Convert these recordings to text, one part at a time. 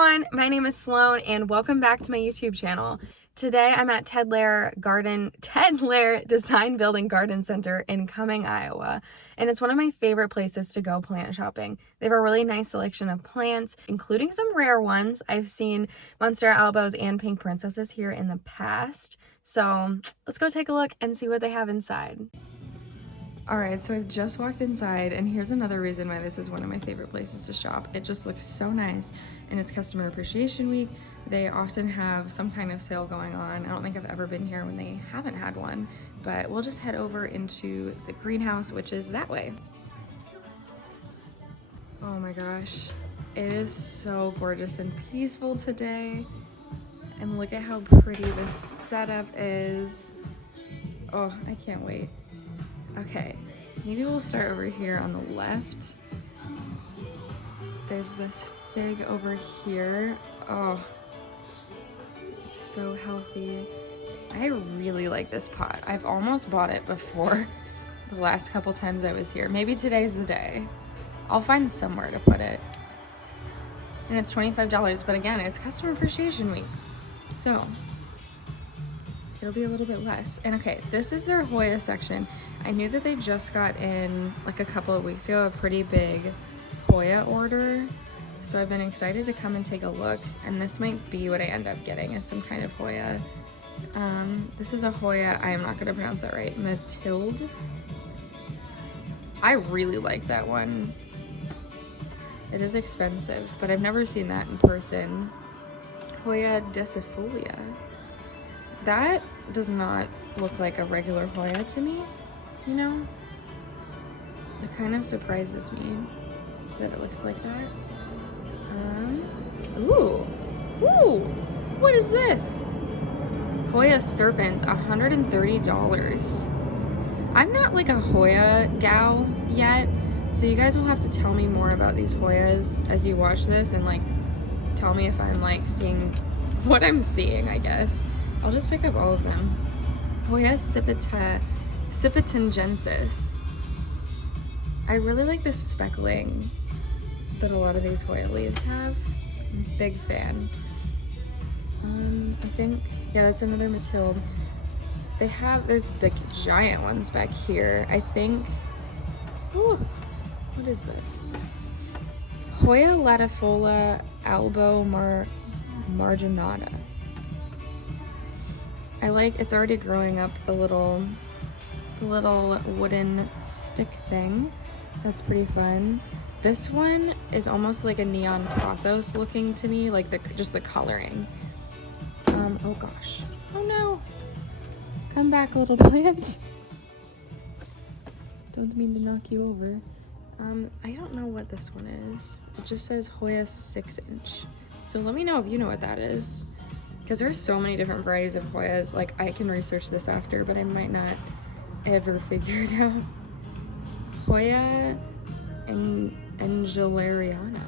everyone, my name is Sloan and welcome back to my YouTube channel. Today I'm at Ted Lare Design Building Garden Center in Cumming, Iowa, and it's one of my favorite places to go plant shopping. They have a really nice selection of plants, including some rare ones. I've seen Monstera Albos and Pink Princesses here in the past, so let's go take a look and see what they have inside. Alright, so I've just walked inside, and here's another reason why this is one of my favorite places to shop. It just looks so nice, and it's Customer Appreciation Week. They often have some kind of sale going on. I don't think I've ever been here when they haven't had one, but we'll just head over into the greenhouse, which is that way. Oh my gosh, it is so gorgeous and peaceful today, and look at how pretty this setup is. Oh, I can't wait. Okay, maybe we'll start over here on the left. There's this fig over here. Oh, it's so healthy. I really like this pot. I've almost bought it before the last couple times I was here. Maybe today's the day. I'll find somewhere to put it. And it's $25, but again, it's Customer Appreciation Week. So it'll be a little bit less. And okay, this is their Hoya section. I knew that they just got in like a couple of weeks ago a pretty big Hoya order, so I've been excited to come and take a look, and this might be what I end up getting, is some kind of Hoya. This is a Hoya, I am not gonna pronounce that right, Mathilde. I really like that one. It is expensive, but I've never seen that in person. Hoya Desifolia. That does not look like a regular Hoya to me, you know? It kind of surprises me that it looks like that. Ooh, what is this? Hoya Serpents, $130. I'm not like a Hoya gal yet, so you guys will have to tell me more about these Hoyas as you watch this and like tell me if I'm like seeing what I'm seeing, I guess. I'll just pick up all of them. Hoya Sipitangensis. I really like the speckling that a lot of these Hoya leaves have. I'm a big fan. I think, yeah, that's another Mathilde. There's big giant ones back here. I think, ooh, what is this? Hoya latifolia Albo marginata. I like, it's already growing up the little wooden stick thing. That's pretty fun. This one is almost like a neon pothos looking to me, like just the coloring. Oh gosh. Oh no. Come back, little plant. Don't mean to knock you over. I don't know what this one is. It just says Hoya 6-inch. So let me know if you know what that is, because there's so many different varieties of Hoyas. Like, I can research this after, but I might not ever figure it out. Hoya Angelariana.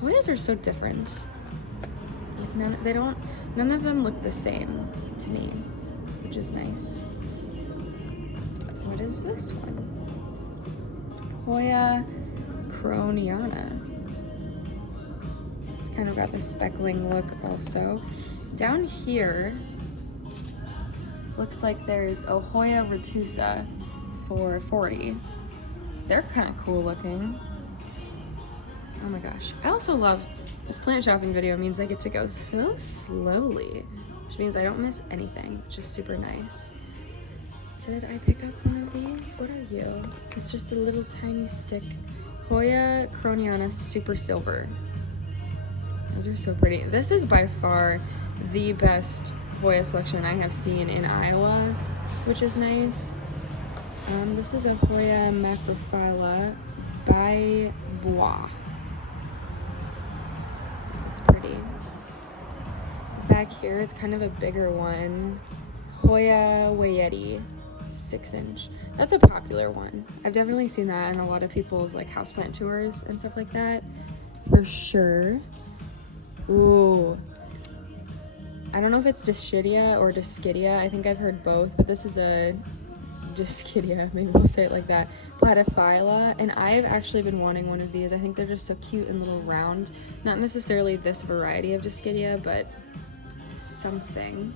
Hoyas are so different. Like none of them look the same to me, which is nice. What is this one? Hoya Croniana. It's kind of got the speckling look also. Down here, looks like there's a Hoya Retusa for $40. They're kind of cool looking. Oh my gosh. I also love this plant shopping video. Means I get to go so slowly, which means I don't miss anything, which is super nice. Did I pick up one of these? What are you? It's just a little tiny stick. Hoya Croniana Super Silver. Those are so pretty. This is by far the best Hoya selection I have seen in Iowa, which is nice. This is a Hoya Macrophylla Bai Bua. It's pretty. Back here, it's kind of a bigger one. Hoya Wayeti, 6-inch. That's a popular one. I've definitely seen that in a lot of people's like houseplant tours and stuff like that, for sure. Ooh. I don't know if it's Dischidia or Dischidia. I think I've heard both, but this is a Dischidia. Maybe we'll say it like that. Latifolia, and I've actually been wanting one of these. I think they're just so cute and little round. Not necessarily this variety of Dischidia, but something.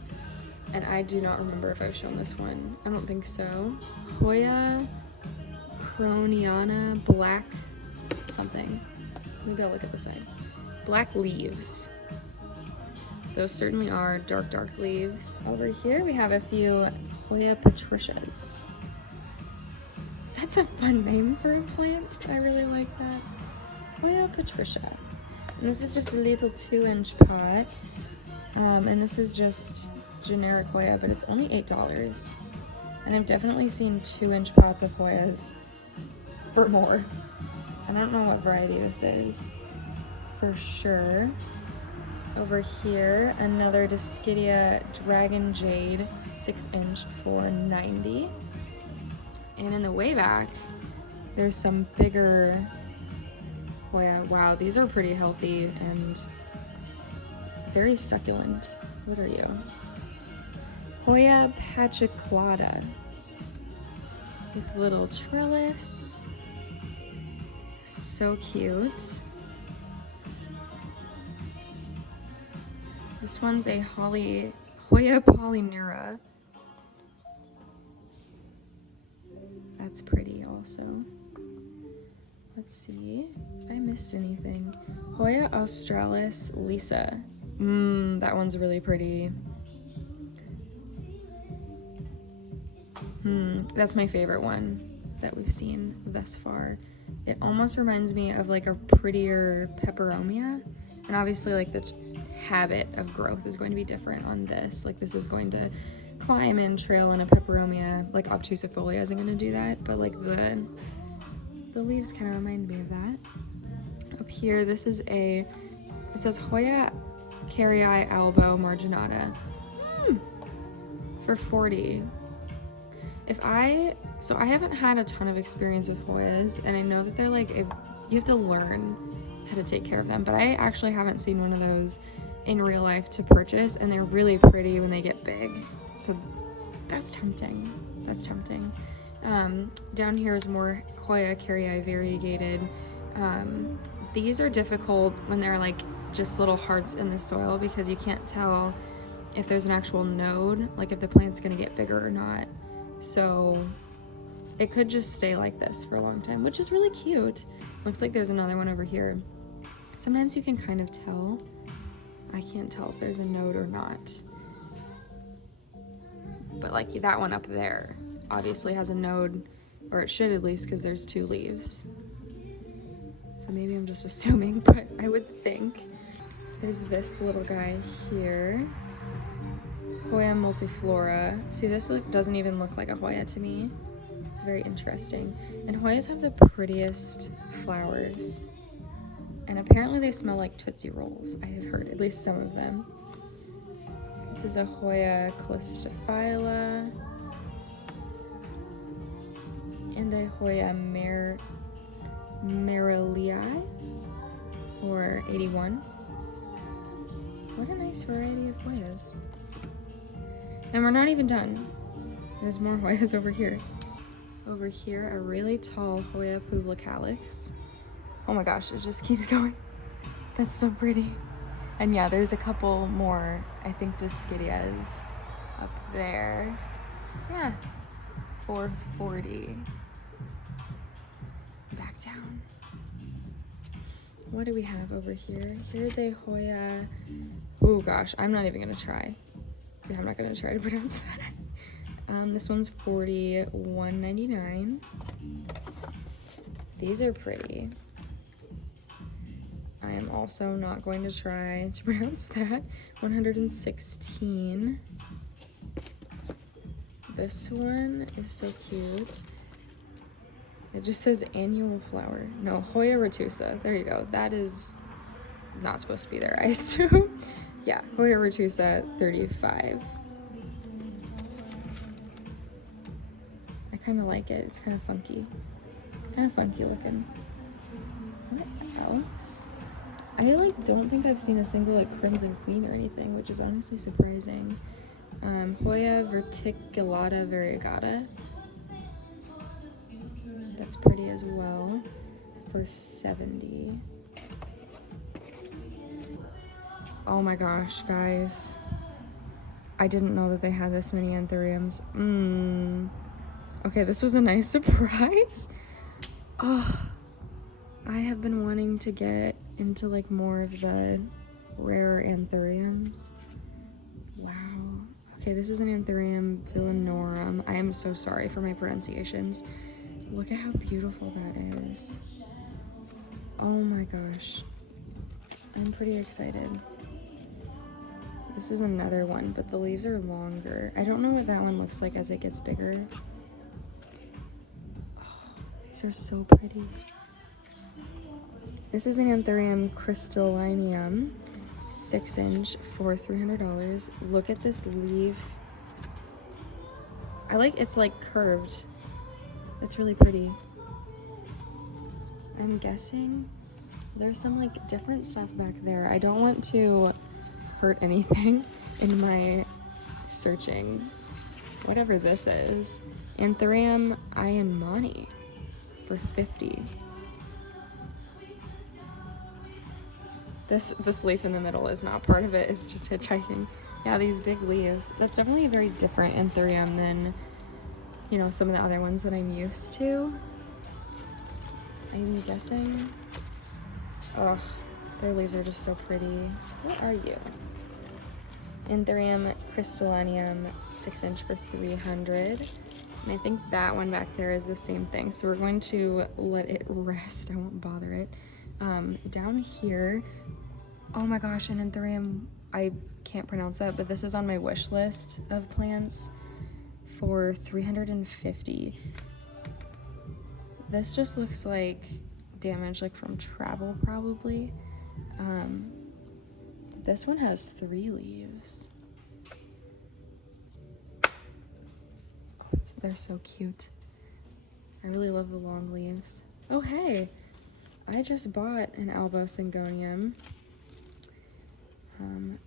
And I do not remember if I've shown this one. I don't think so. Hoya Patricia black something. Maybe I'll look at the side. Black leaves. Those certainly are dark leaves. Over here we have a few Hoya Patricias. That's a fun name for a plant. I really like that. Hoya Patricia. And this is just a little 2-inch pot. And this is just generic Hoya, but it's only $8. And I've definitely seen 2-inch pots of Hoyas for more. I don't know what variety this is for sure. Over here, another Dischidia Dragon Jade 6-inch for $90. And in the way back, there's some bigger Hoya. Wow, these are pretty healthy and very succulent. What are you? Hoya Patricia with little trellis. So cute. This one's a Hoya Polynera. That's pretty also. Let's see if I missed anything. Hoya Australis Lisa. That one's really pretty. That's my favorite one that we've seen thus far. It almost reminds me of like a prettier Peperomia, and obviously like the habit of growth is going to be different on this. Like this is going to climb and trail in a Peperomia. Like Obtusifolia isn't going to do that, but like the leaves kind of remind me of that. Up here, this is it says Hoya Albo marginata for $40. So I haven't had a ton of experience with Hoyas, and I know that they're like, you have to learn how to take care of them, but I actually haven't seen one of those in real life to purchase, and they're really pretty when they get big. So that's tempting. That's tempting. Down here is more Hoya variegated. These are difficult when they're like just little hearts in the soil because you can't tell if there's an actual node, like if the plant's gonna get bigger or not. So it could just stay like this for a long time, which is really cute. Looks like there's another one over here. Sometimes you can kind of tell. I can't tell if there's a node or not. But like that one up there obviously has a node, or it should at least, because there's 2 leaves. So maybe I'm just assuming, but I would think. There's this little guy here. Hoya multiflora. See, this doesn't even look like a Hoya to me. It's very interesting. And Hoyas have the prettiest flowers. And apparently they smell like Tootsie Rolls, I have heard, at least some of them. This is a Hoya Calistophylla. And a Hoya Merillii, or 81. What a nice variety of Hoyas. And we're not even done. There's more Hoyas over here. Over here, a really tall Hoya publicalis. Oh my gosh, it just keeps going. That's so pretty. And yeah, there's a couple more, I think, Dischidias up there. Yeah, for $40. Back down. What do we have over here? Here's a Hoya. Oh gosh, I'm not even gonna try. Yeah, I'm not gonna try to pronounce that. This one's $41.99. These are pretty. I am also not going to try to pronounce that. 116. This one is so cute. It just says annual flower. No, Hoya retusa. There you go. That is not supposed to be there, I assume. Yeah, Hoya retusa, $35. I kind of like it. It's kind of funky. Kind of funky looking. What else? I don't think I've seen a single crimson queen or anything, which is honestly surprising. Hoya verticulata variegata. That's It's pretty as well for $70. Oh my gosh, guys. I didn't know that they had this many anthuriums. Okay, this was a nice surprise. Oh, I have been wanting to get into like more of the rarer anthuriums. Wow. Okay, this is an Anthurium Villanorum. I am so sorry for my pronunciations. Look at how beautiful that is. Oh my gosh. I'm pretty excited. This is another one, but the leaves are longer. I don't know what that one looks like as it gets bigger. Oh, these are so pretty. This is an Anthurium Crystallinum, 6-inch for $300. Look at this leaf. It's like curved. It's really pretty. I'm guessing there's some like different stuff back there. I don't want to hurt anything in my searching. Whatever this is. Anthurium Ianmani for $50. This leaf in the middle is not part of it, it's just hitchhiking. Yeah, these big leaves. That's definitely a very different anthurium than, you know, some of the other ones that I'm used to. I'm guessing. Oh, their leaves are just so pretty. What are you? Anthurium Crystallinum, 6-inch for $300. And I think that one back there is the same thing. So we're going to let it rest. I won't bother it. Down here, oh my gosh, an Anthurium, I can't pronounce that, but this is on my wish list of plants for $350. This just looks like damage, like from travel probably. This one has 3 leaves. Oh, they're so cute. I really love the long leaves. Oh hey, I just bought an Albo Syngonium.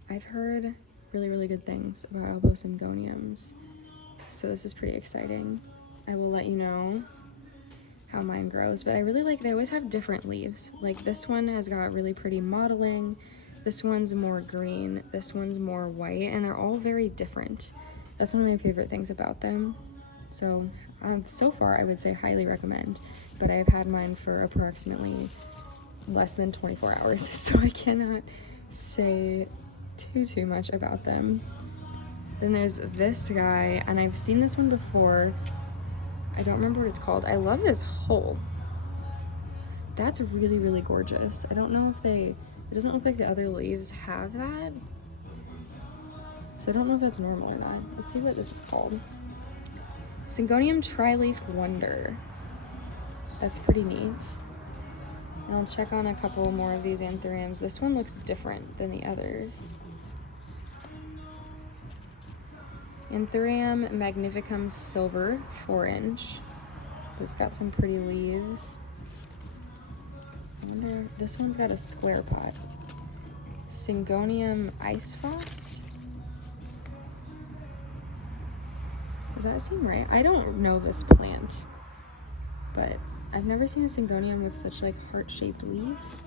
I've heard really good things about Albo Syngoniums, so this is pretty exciting. I will let you know how mine grows, but I really like, they always have different leaves. Like this one has got really pretty mottling, this one's more green, this one's more white, and they're all very different. That's one of my favorite things about them. So so far I would say highly recommend, but I have had mine for approximately less than 24 hours, so I cannot say too much about them. Then there's this guy, and I've seen this one before. I don't remember what it's called. I love this hole. That's really gorgeous. I don't know if it doesn't look like the other leaves have that. So I don't know if that's normal or not. Let's see what this is called. Syngonium Tri-Leaf Wonder. That's pretty neat. And I'll check on a couple more of these anthuriums. This one looks different than the others. Anthurium Magnificum Silver, 4-inch. It's got some pretty leaves. I wonder, this one's got a square pot. Syngonium Ice Frost? Does that seem right? I don't know this plant, but I've never seen a Syngonium with such like heart-shaped leaves.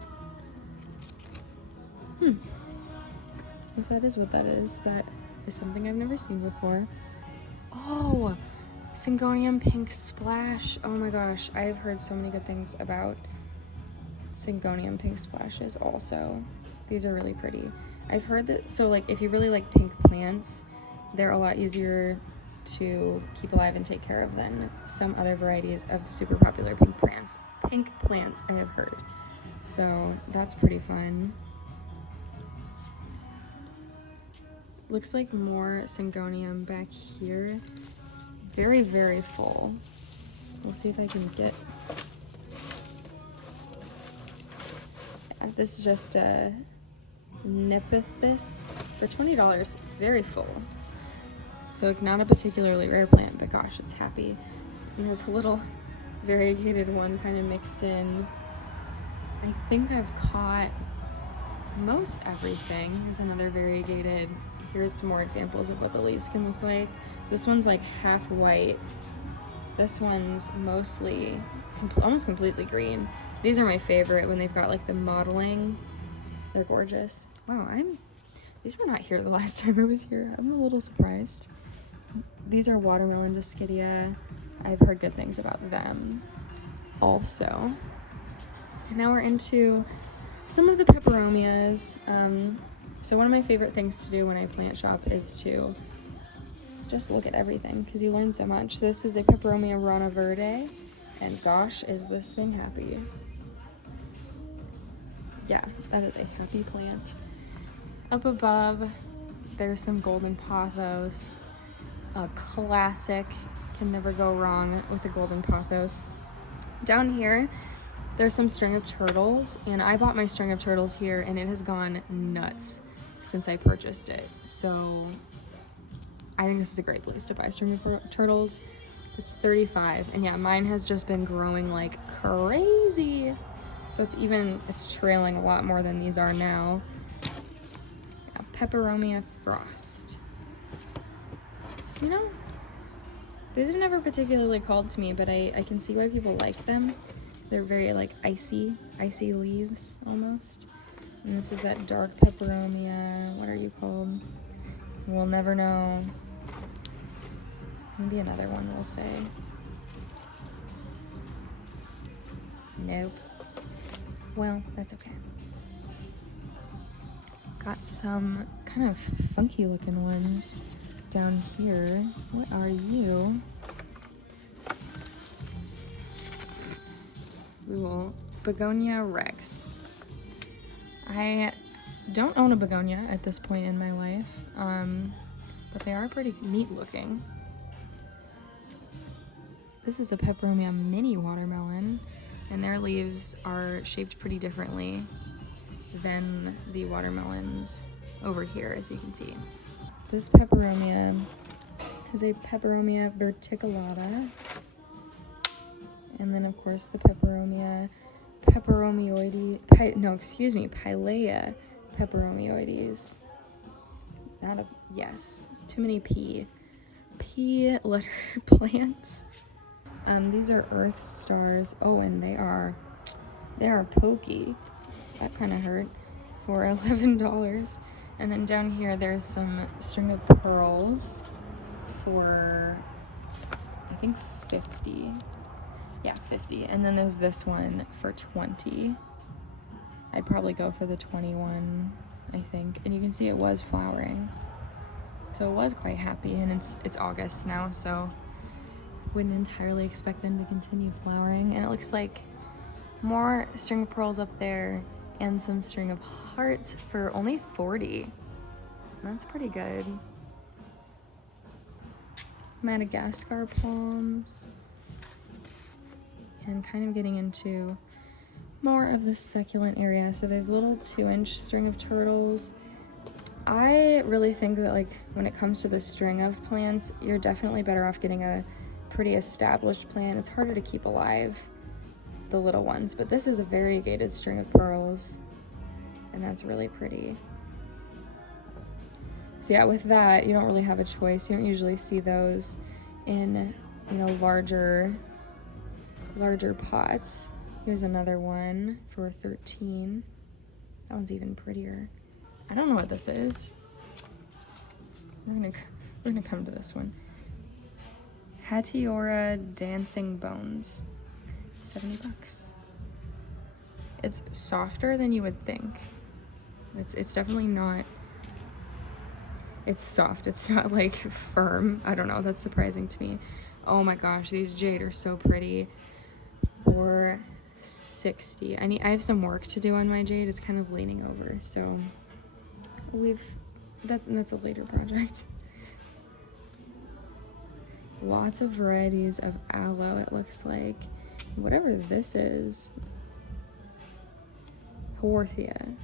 If that is what that is something I've never seen before. Oh, Syngonium Pink Splash. Oh my gosh, I've heard so many good things about Syngonium Pink Splashes also. These are really pretty. I've heard that, so like if you really like pink plants, they're a lot easier to keep alive and take care of than some other varieties of super popular pink plants I have heard. So that's pretty fun. Looks like more Syngonium back here. Very full. We'll see if I can get... This is just a Nepithys for $20. Very full. So like not a particularly rare plant, but gosh, it's happy. And there's a little variegated one kind of mixed in. I think I've caught most everything. There's another variegated. Here's some more examples of what the leaves can look like. So this one's like half white. This one's mostly almost completely green. These are my favorite when they've got like the modeling. They're gorgeous. Wow, these were not here the last time I was here. I'm a little surprised. These are watermelon Dischidia. I've heard good things about them also. And now we're into some of the peperomias. So one of my favorite things to do when I plant shop is to just look at everything because you learn so much. This is a Peperomia Rana Verde, and gosh, is this thing happy. Yeah, that is a happy plant. Up above, there's some golden pothos. A classic, can never go wrong with the golden pothos. Down here, there's some string of turtles, and I bought my string of turtles here, and it has gone nuts since I purchased it. So I think this is a great place to buy string of turtles. It's $35, and yeah, mine has just been growing like crazy. So it's trailing a lot more than these are now. Yeah, Peperomia Frost. You know, these have never particularly called to me, but I can see why people like them. They're very like icy leaves almost. And this is that dark peperomia. What are you called? We'll never know. Maybe another one we'll say. Nope. Well, that's okay. Got some kind of funky looking ones down here. What are you? Ooh, Begonia Rex. I don't own a begonia at this point in my life, but they are pretty neat looking. This is a Peperomia mini watermelon, and their leaves are shaped pretty differently than the watermelons over here, as you can see. This peperomia is a Peperomia verticulata, and then of course the Peperomia Pilea peperomioides. Too many P letter plants. These are earth stars. Oh, and they are pokey. That kind of hurt. For $11. And then down here there's some string of pearls for I think 50. Yeah, 50. And then there's this one for 20. I'd probably go for the 21, I think. And you can see it was flowering. So it was quite happy, and it's August now, so wouldn't entirely expect them to continue flowering. And it looks like more string of pearls up there and some string of hearts for only 40. That's pretty good. Madagascar palms. And kind of getting into more of the succulent area. So there's little 2-inch string of turtles. I really think that like when it comes to the string of plants, you're definitely better off getting a pretty established plant. It's harder to keep alive, the little ones, but this is a variegated string of pearls, and that's really pretty. So yeah, with that, you don't really have a choice. You don't usually see those in, larger pots. Here's another one for 13. That one's even prettier. I don't know what this is. We're gonna come to this one. Hatiora Dancing Bones. $70. It's softer than you would think. It's definitely not. It's soft. It's not like firm. I don't know. That's surprising to me. Oh my gosh, these Jade are so pretty. For $60. I have some work to do on my Jade. It's kind of leaning over, so that's a later project. Lots of varieties of aloe, it looks like. Whatever this is. Haworthia.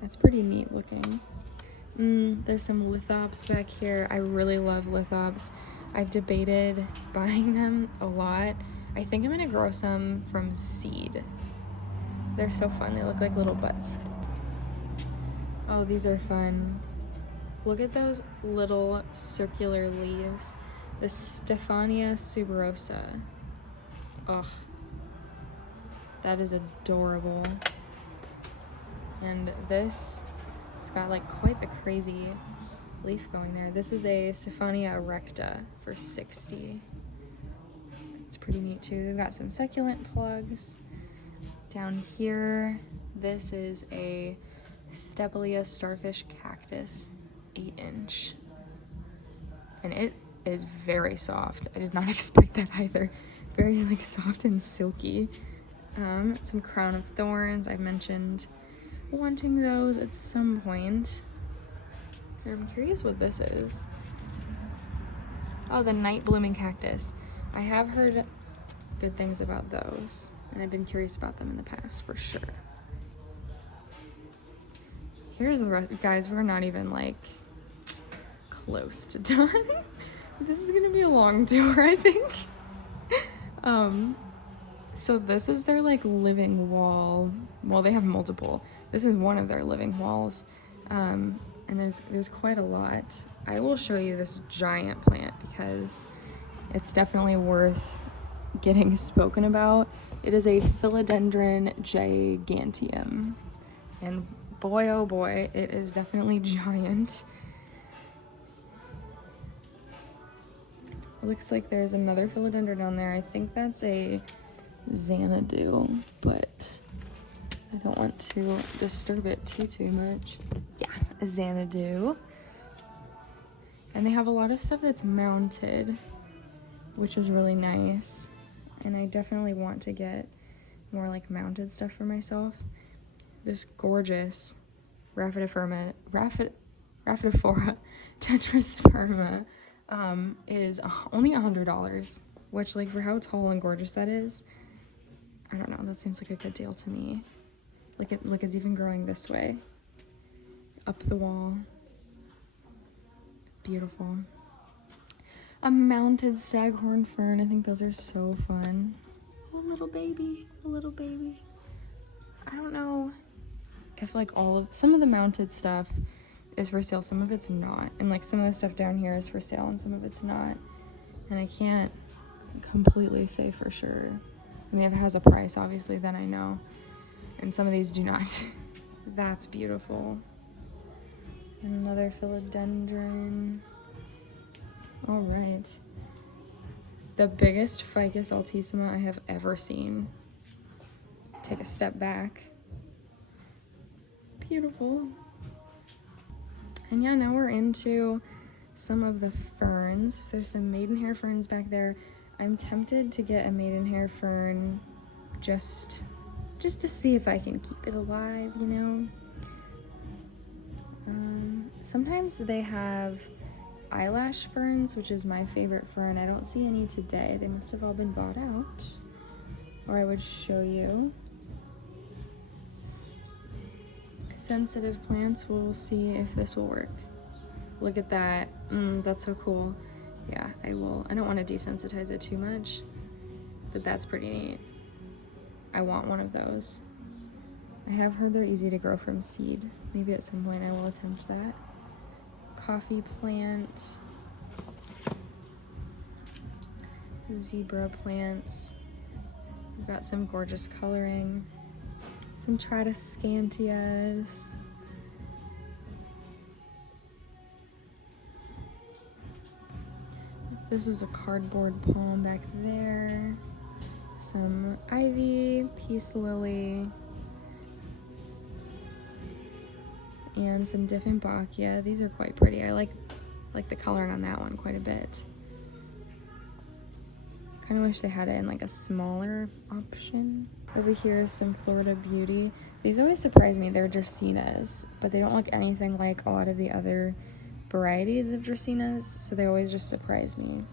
That's pretty neat looking. There's some lithops back here. I really love lithops. I've debated buying them a lot. I think I'm gonna grow some from seed. They're so fun. They look like little butts. Oh, these are fun. Look at those little circular leaves. The Stephania Suberosa. Ugh. That is adorable. And this has got like quite the crazy leaf going there. This is a Stephania erecta for $60. It's pretty neat too. They've got some succulent plugs. Down here, this is a Stepelia starfish cactus, 8-inch. And it is very soft. I did not expect that either. Very like soft and silky. Some crown of thorns. I've mentioned wanting those at some point. I'm curious what this is. Oh, the night blooming cactus. I have heard good things about those, and I've been curious about them in the past for sure. Here's the rest. Guys, we're not even like close to done. This is gonna be a long tour, I think. So this is their like living wall. Well, they have multiple. This is one of their living walls. And there's quite a lot. I will show you this giant plant because it's definitely worth getting spoken about. It is a Philodendron giganteum. And boy, oh boy, it is definitely giant. It looks like there's another philodendron down there. I think that's a Xanadu, but I don't want to disturb it too much. Yeah, a Xanadu. And they have a lot of stuff that's mounted, which is really nice. And I definitely want to get more like mounted stuff for myself. This gorgeous Rhaphidophora tetrasperma is only $100, which like for how tall and gorgeous that is, I don't know, that seems like a good deal to me. Look, it's even growing this way, up the wall. Beautiful. A mounted Staghorn Fern. I think those are so fun. Oh, a little baby, a little baby. I don't know if like some of the mounted stuff is for sale, some of it's not. And like some of the stuff down here is for sale and some of it's not. And I can't completely say for sure. I mean, if it has a price, obviously, then I know. And some of these do not. That's beautiful. And another philodendron. All right. The biggest Ficus altissima I have ever seen. Take a step back. Beautiful. And yeah, now we're into some of the ferns. There's some maidenhair ferns back there. I'm tempted to get a maidenhair fern just to see if I can keep it alive, you know? Sometimes they have eyelash ferns, which is my favorite fern. I don't see any today. They must have all been bought out, or I would show you. Sensitive plants, we'll see if this will work. Look at that. That's so cool. Yeah, I will. I don't want to desensitize it too much, but that's pretty neat. I want one of those. I have heard they're easy to grow from seed. Maybe at some point I will attempt that. Coffee plant. Zebra plants. We've got some gorgeous coloring. Some Tradescantias. This is a cardboard palm back there. Some ivy, peace lily, and some Dieffenbachia. These are quite pretty. I like the coloring on that one quite a bit. Kind of wish they had it in like a smaller option. Over here is some Florida Beauty. These always surprise me. They're Dracaenas, but they don't look anything like a lot of the other varieties of Dracaenas, so they always just surprise me.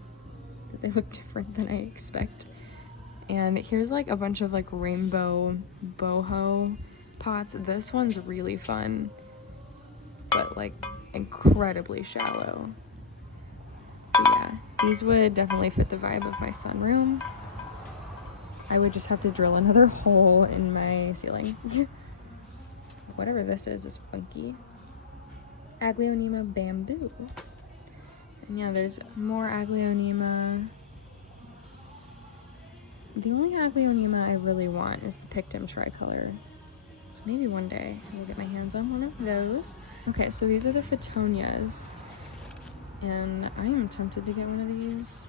They look different than I expect. And here's like a bunch of like rainbow boho pots. This one's really fun, but like incredibly shallow. But yeah, these would definitely fit the vibe of my sunroom. I would just have to drill another hole in my ceiling. Whatever this is funky. Aglaonema Bamboo. And yeah, there's more Aglaonema. The only Aglaonema I really want is the Pictum tricolor. So maybe one day I'll get my hands on one of those. Okay, so these are the Phytonias. And I am tempted to get one of these.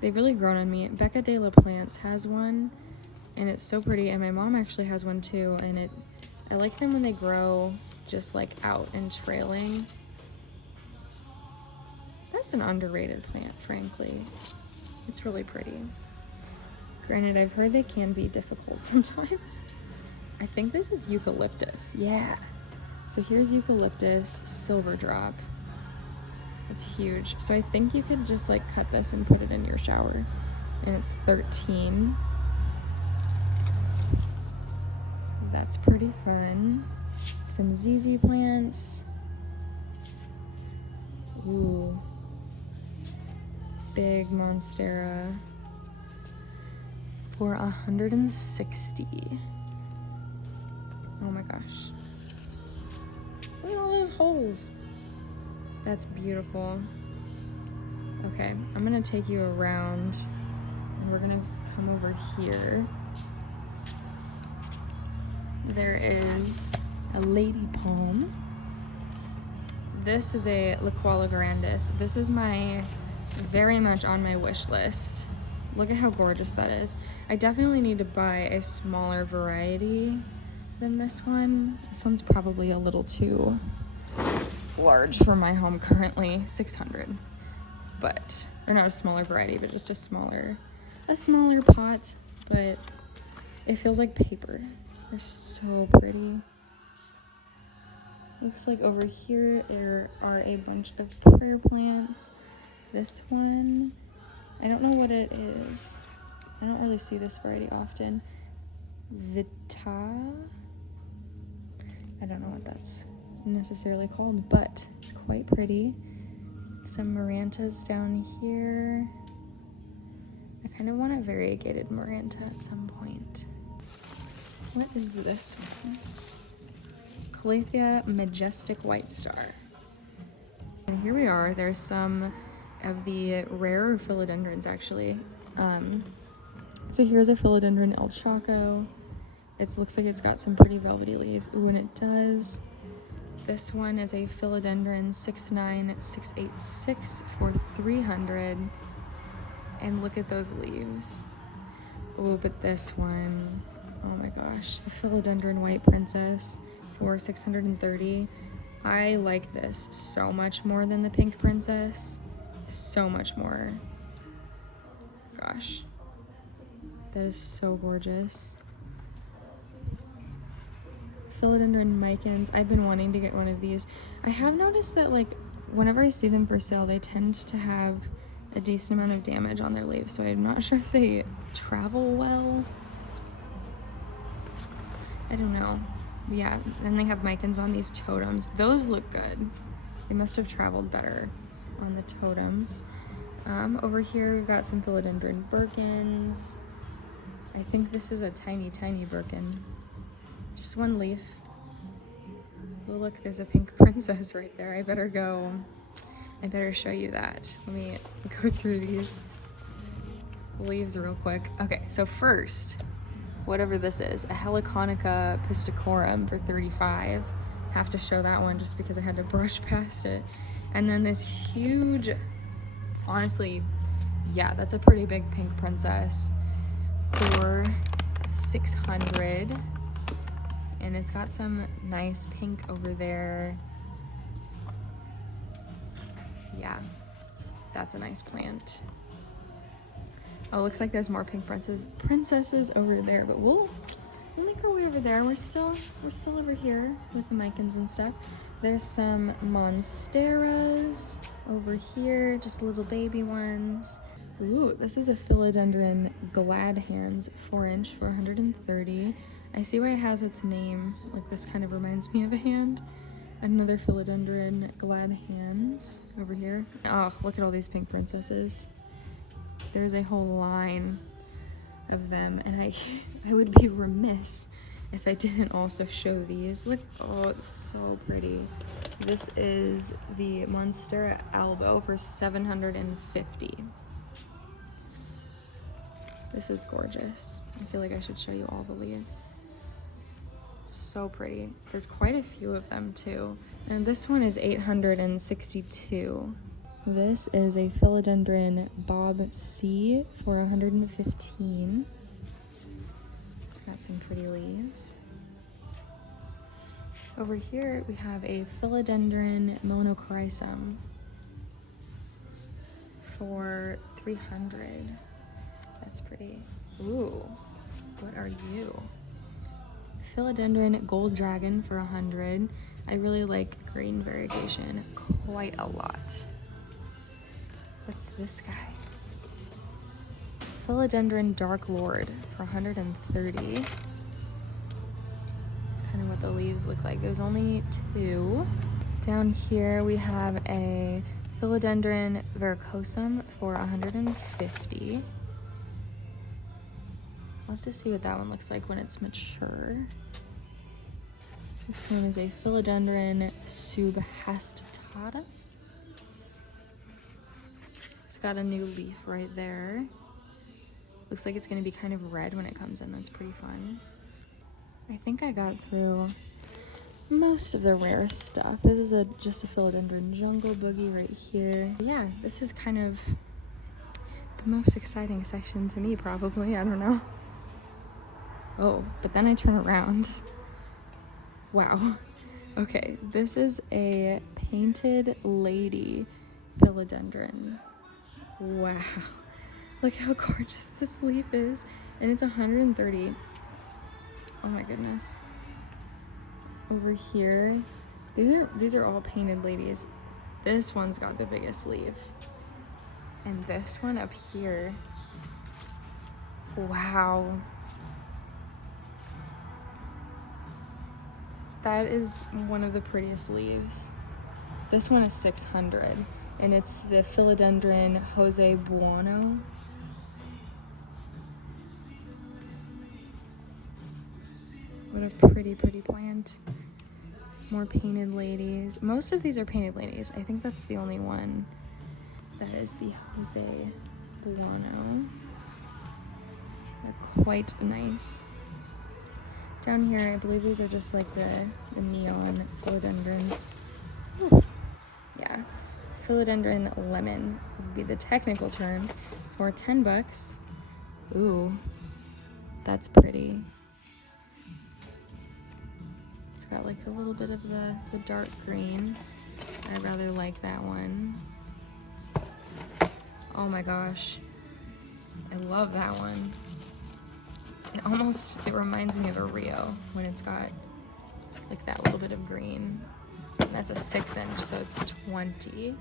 They've really grown on me. Becca de la Plants has one, and it's so pretty. And my mom actually has one too, and I like them when they grow just like out and trailing. That's an underrated plant, frankly. It's really pretty. Granted, I've heard they can be difficult sometimes. I think this is eucalyptus. Yeah. So here's eucalyptus silver drop. It's huge. So I think you could just like cut this and put it in your shower. And it's 13. That's pretty fun. Some ZZ plants. Ooh. Big Monstera for 160. Oh my gosh. Look at all those holes. That's beautiful. Okay, I'm gonna take you around and we're gonna come over here. There is a lady palm. This is a Liquala grandis. This is very much on my wish list. Look at how gorgeous that is. I definitely need to buy a smaller variety than this one. This one's probably a little too large for my home currently, 600. But, or not a smaller variety, but just a smaller pot. But it feels like paper. They're so pretty. Looks like over here there are a bunch of prayer plants. This one, I don't know what it is. I don't really see this variety often. Vita. I don't know what that's necessarily called, but it's quite pretty. Some Marantas down here. I kind of want a variegated Maranta at some point. What is this one? Calathea Majestic White Star. And here we are. There's some of the rarer philodendrons actually. So here's a Philodendron El Choco. It looks like it's got some pretty velvety leaves. Ooh, and it does. This one is a Philodendron 69686 for 300. And look at those leaves. Oh, but this one, oh my gosh, the Philodendron White Princess for 630. I like this so much more than the Pink Princess. So much more. Gosh, that is so gorgeous. Philodendron Micans. I've been wanting to get one of these. I have noticed that like whenever I see them for sale, they tend to have a decent amount of damage on their leaves, so I'm not sure if they travel well. I don't know. But yeah, then they have Micans on these totems. Those look good. They must have traveled better on the totems. Over here we've got some Philodendron Birkins. I think this is a tiny, tiny Birkin. Just one leaf. Oh look, there's a pink princess right there. I better show you that. Let me go through these leaves real quick. Okay, so first, whatever this is, a Heliconica pisticorum for 35. Have to show that one just because I had to brush past it. And then this huge, honestly, yeah, that's a pretty big pink princess for 600. And it's got some nice pink over there. Yeah, that's a nice plant. Oh, looks like there's more pink princesses over there, but we'll make our way over there. We're still over here with the Micans and stuff. There's some Monsteras over here, just little baby ones. Ooh, this is a Philodendron Glad Hands 4-inch for 130. I see why it has its name. Like, this kind of reminds me of a hand. Another Philodendron Glad Hands over here. Oh, look at all these pink princesses. There's a whole line of them, and I would be remiss if I didn't also show these. Look, oh, it's so pretty. This is the Monstera Albo for 750. This is gorgeous. I feel like I should show you all the leaves. So pretty. There's quite a few of them too. And this one is 862. This is a Philodendron Bob Cee for 115. It's got some pretty leaves. Over here we have a Philodendron Melanocorysum for 300. That's pretty. Ooh, what are you? Philodendron Gold Dragon for 100. I really like green variegation quite a lot. What's this guy? Philodendron Dark Lord for 130. That's kind of what the leaves look like. There's only 2. Down here we have a Philodendron Verrucosum for 150. I'll have to see what that one looks like when it's mature. This one is a Philodendron subhastata. It's got a new leaf right there. Looks like it's going to be kind of red when it comes in. That's pretty fun. I think I got through most of the rare stuff. This is just a Philodendron Jungle Boogie right here. Yeah, this is kind of the most exciting section to me, probably. I don't know. Oh, but then I turn around. Wow. Okay, this is a painted lady Philodendron. Wow. Look how gorgeous this leaf is. And it's 130. Oh my goodness. Over here, these are all painted ladies. This one's got the biggest leaf. And this one up here. Wow. That is one of the prettiest leaves. This one is 600, and it's the Philodendron Jose Bueno. What a pretty, pretty plant. More painted ladies. Most of these are painted ladies. I think that's the only one that is the Jose Bueno. They're quite nice. Down here, I believe these are just like the neon philodendrons. Ooh. Yeah, Philodendron Lemon would be the technical term for 10 bucks. Ooh, that's pretty. It's got like a little bit of the dark green. I rather like that one. Oh my gosh, I love that one. It reminds me of a Rio when it's got like that little bit of green. And that's a 6-inch, so it's 20.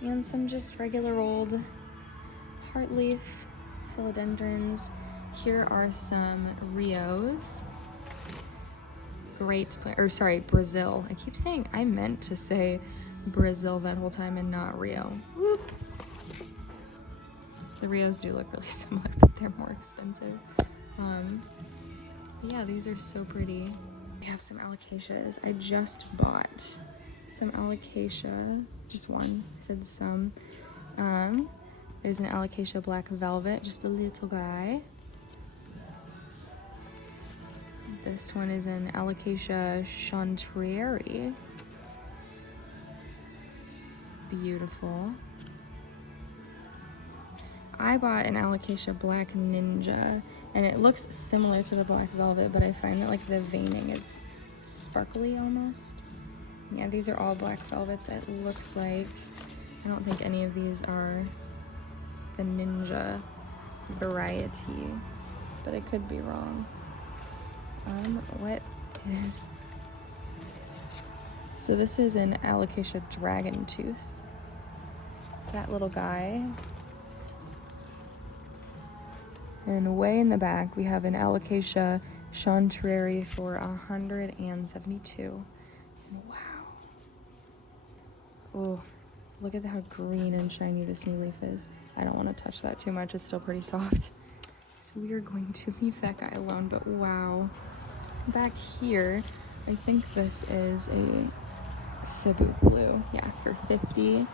And some just regular old heartleaf philodendrons. Here are some Rios. Great plant, or sorry, Brazil. I keep saying, I meant to say Brazil that whole time and not Rio. Woo. The Rios do look really similar, but they're more expensive. Yeah, these are so pretty. We have some alocasias. I just bought some alocasia, just one, I said some. There's an alocasia black velvet, just a little guy. This one is an Alocasia Chantrieri. Beautiful. I bought an Alocasia Black Ninja, and it looks similar to the Black Velvet, but I find that like the veining is sparkly almost. Yeah, these are all Black Velvets, it looks like. I don't think any of these are the Ninja variety, but I could be wrong. What is... So this is an Alocasia Dragon Tooth. That little guy. And way in the back, we have an Alocasia Chantrieri for 172. And wow. Oh, look at how green and shiny this new leaf is. I don't want to touch that too much. It's still pretty soft. So we are going to leave that guy alone, but wow. Back here, I think this is a Cebu Blue. Yeah, for 50.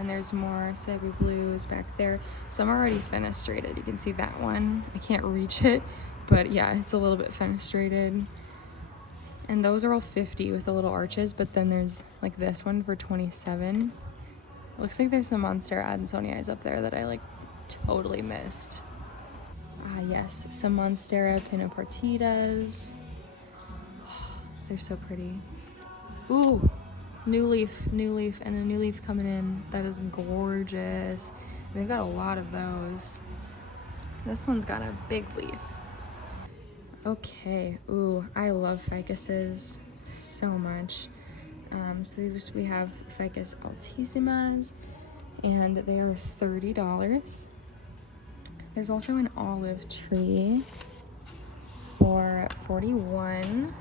And there's more Cebu Blues back there. Some are already fenestrated. You can see that one. I can't reach it, but yeah, it's a little bit fenestrated. And those are all 50 with the little arches, but then there's like this one for 27. Looks like there's some Monstera Adansonii up there that I like totally missed. Ah yes, some Monstera Pinopartitas. They're so pretty. Ooh, new leaf, and a new leaf coming in. That is gorgeous. They've got a lot of those. This one's got a big leaf. Okay, ooh, I love ficuses so much. So we have Ficus altissimas, and they are $30. There's also an olive tree for $41.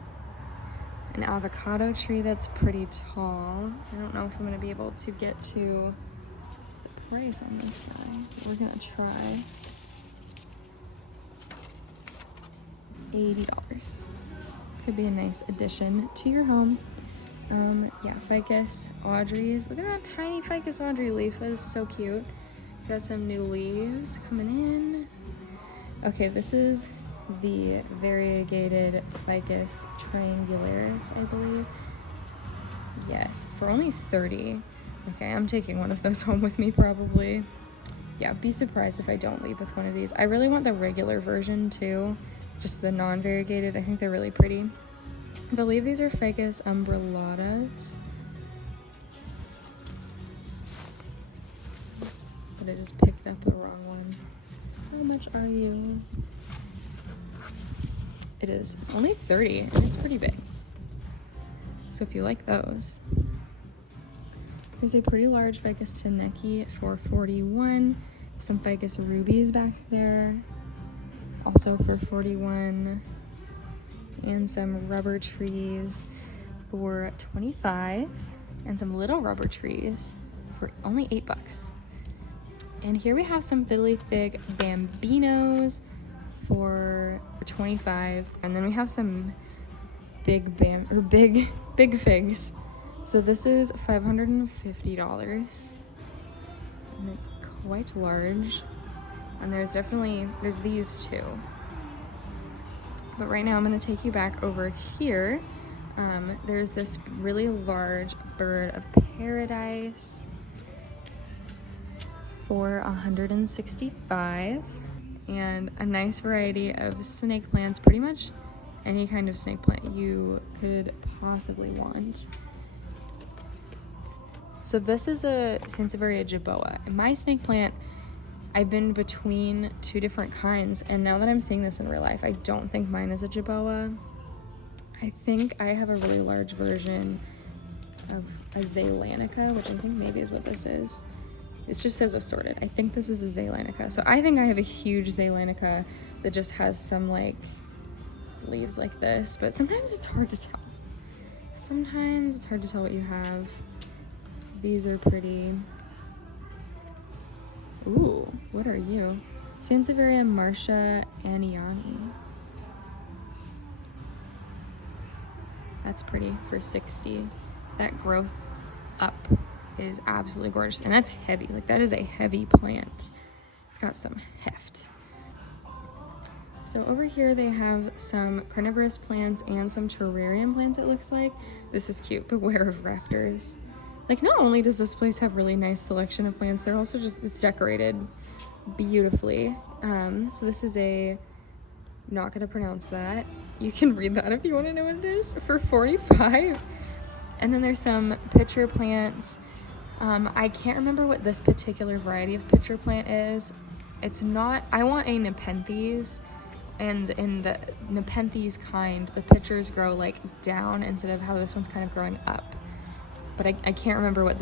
An avocado tree that's pretty tall. I don't know if I'm gonna be able to get to the price on this guy, but we're gonna try. $80. Could be a nice addition to your home. Yeah, Ficus Audrey's. Look at that tiny Ficus Audrey leaf. That is so cute. Got some new leaves coming in. Okay, this is the variegated Ficus triangularis, I believe. Yes, for only 30. Okay, I'm taking one of those home with me probably. Yeah, be surprised if I don't leave with one of these. I really want the regular version too, just the non-variegated. I think they're really pretty. I believe these are Ficus umbellatas. But I just picked up the wrong one. How much are you? It is only 30, and it's pretty big. So if you like those. There's a pretty large Ficus teneki for 41. Some Ficus rubies back there, also for 41. And some rubber trees for 25. And some little rubber trees for only $8. And here we have some fiddly fig bambinos for 25. And then we have some big figs. So this is $550. And it's quite large. And there's these two. But right now I'm gonna take you back over here. There's this really large bird of paradise for $165, and a nice variety of snake plants, pretty much any kind of snake plant you could possibly want. So this is a Sansevieria jerboa, and my snake plant, I've been between two different kinds, and now that I'm seeing this in real life, I don't think mine is a jerboa. I think I have a really large version of a Zeylanica, which I think maybe is what this is. It just says assorted. I think this is a Zeylanica. So I think I have a huge Zeylanica that just has some like leaves like this, but sometimes it's hard to tell. Sometimes it's hard to tell what you have. These are pretty. Ooh, what are you? Sansevieria Marcia Aniani. That's pretty for 60. That growth up is absolutely gorgeous, and that's heavy. Like, that is a heavy plant. It's got some heft. So over here they have some carnivorous plants and some terrarium plants, it looks like. This is cute. Beware of raptors. Like, not only does this place have really nice selection of plants, they're also just, it's decorated beautifully. So this is not gonna pronounce that. You can read that if you want to know what it is, for 45. And then there's some pitcher plants. I can't remember what this particular variety of pitcher plant is. It's not, I want a Nepenthes, and in the Nepenthes kind, the pitchers grow like down instead of how this one's kind of growing up. But I can't remember what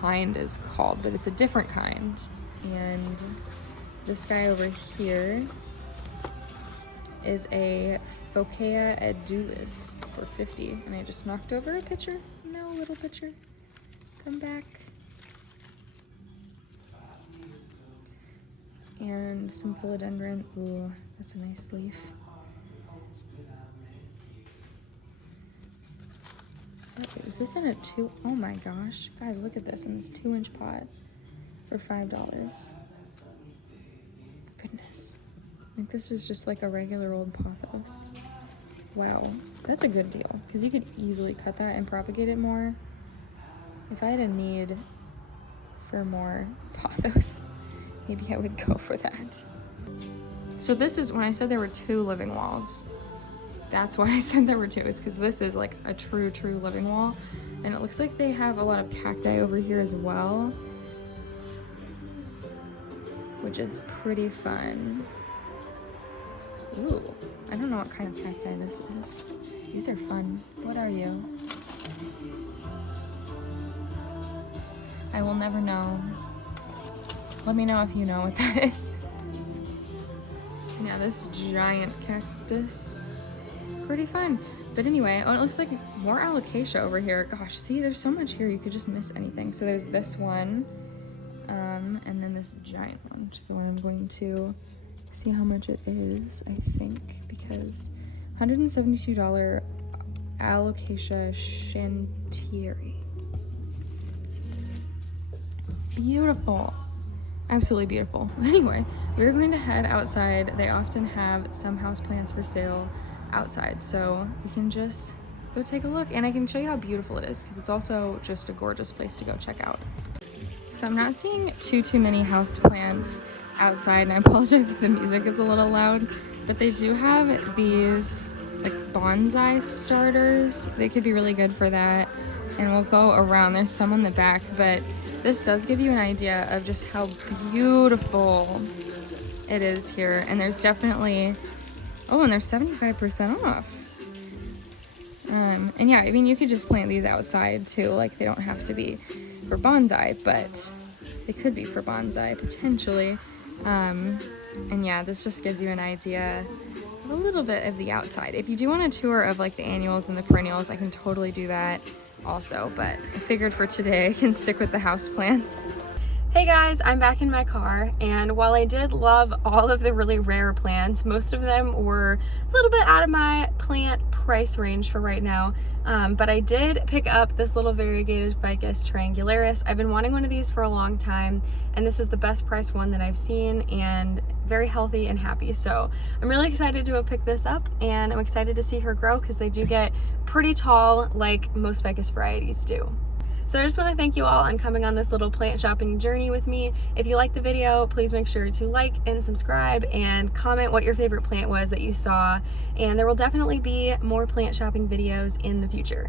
kind is called, but it's a different kind. And this guy over here is a Phokea edulis for 50. And I just knocked over a pitcher. No, little pitcher. Come back. And some philodendron. Ooh, that's a nice leaf. Is this in a oh my gosh. Guys, look at this in this 2-inch pot for $5. Goodness. I think this is just like a regular old pothos. Wow, that's a good deal because you could easily cut that and propagate it more. If I had a need for more pothos, maybe I would go for that. So this is when I said there were 2 living walls. That's why I said there were 2, is because this is like a true living wall. And it looks like they have a lot of cacti over here as well, which is pretty fun. Ooh, I don't know what kind of cacti this is. These are fun. What are you? I will never know. Let me know if you know what that is. Yeah, this giant cactus. Pretty fun. But anyway, oh, it looks like more alocasia over here. Gosh, see, there's so much here, you could just miss anything. So there's this one, and then this giant one, which is the one I'm going to see how much it is, I think, because $172 Alocasia Chantrieri. Beautiful. Absolutely beautiful. Anyway, we're going to head outside. They often have some houseplants for sale outside, so we can just go take a look, and I can show you how beautiful it is because it's also just a gorgeous place to go check out. So I'm not seeing too many houseplants outside, and I apologize if the music is a little loud, but they do have these like bonsai starters. They could be really good for that, and we'll go around. There's some on the back, but this does give you an idea of just how beautiful it is here. And there's definitely, oh, and they're 75% off. And yeah, I mean, you could just plant these outside too. Like, they don't have to be for bonsai, but they could be for bonsai potentially. And yeah, this just gives you an idea of a little bit of the outside. If you do want a tour of like the annuals and the perennials, I can totally do that also, but I figured for today I can stick with the houseplants. Hey guys, I'm back in my car, and while I did love all of the really rare plants, most of them were a little bit out of my plant price range for right now, but I did pick up this little variegated ficus triangularis. I've been wanting one of these for a long time, and this is the best price one that I've seen, and very healthy and happy. So I'm really excited to have picked this up, and I'm excited to see her grow because they do get pretty tall like most ficus varieties do. So I just want to thank you all on coming on this little plant shopping journey with me. If you liked the video, please make sure to like and subscribe and comment what your favorite plant was that you saw. And there will definitely be more plant shopping videos in the future.